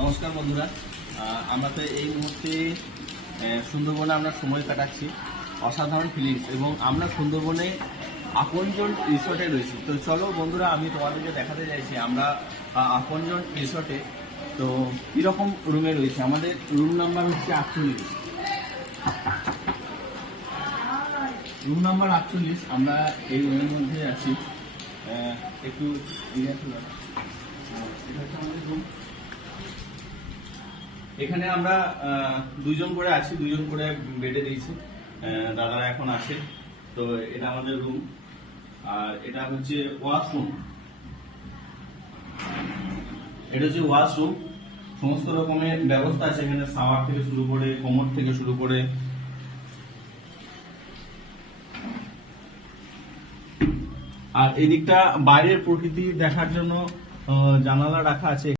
নমস্কার বন্ধুরা, আমরা তো এই মুহূর্তে সুন্দরবনে আমরা সময় কাটাচ্ছি। অসাধারণ ফিলিংস, এবং আমরা সুন্দরবনে আপনজন রিসর্টে রয়েছি। তো চলো বন্ধুরা, আমি তোমাদেরকে দেখাতে চাইছি আমরা আপনজন রিসর্টে তো কীরকম রুমে রয়েছে। আমাদের রুম নাম্বার হচ্ছে 48। রুম নাম্বার 48, আমরা এই রুমের মধ্যে আছি। একটু এটা হচ্ছে আমাদের রুম। এখানে আমরা দুইজন করে আছি, দুইজন করে বেডে দিয়েছি। দাদারা এখন আছে। তো এটা আমাদের রুম, আর এটা হচ্ছে ওয়াশরুম। এটা হচ্ছে ওয়াশরুম, সমস্ত রকমের ব্যবস্থা আছে এখানে, শাওয়ার থেকে শুরু করে, কোমর থেকে শুরু করে। আর এদিকটা বাইরের প্রকৃতি দেখার জন্য জানালা রাখা আছে।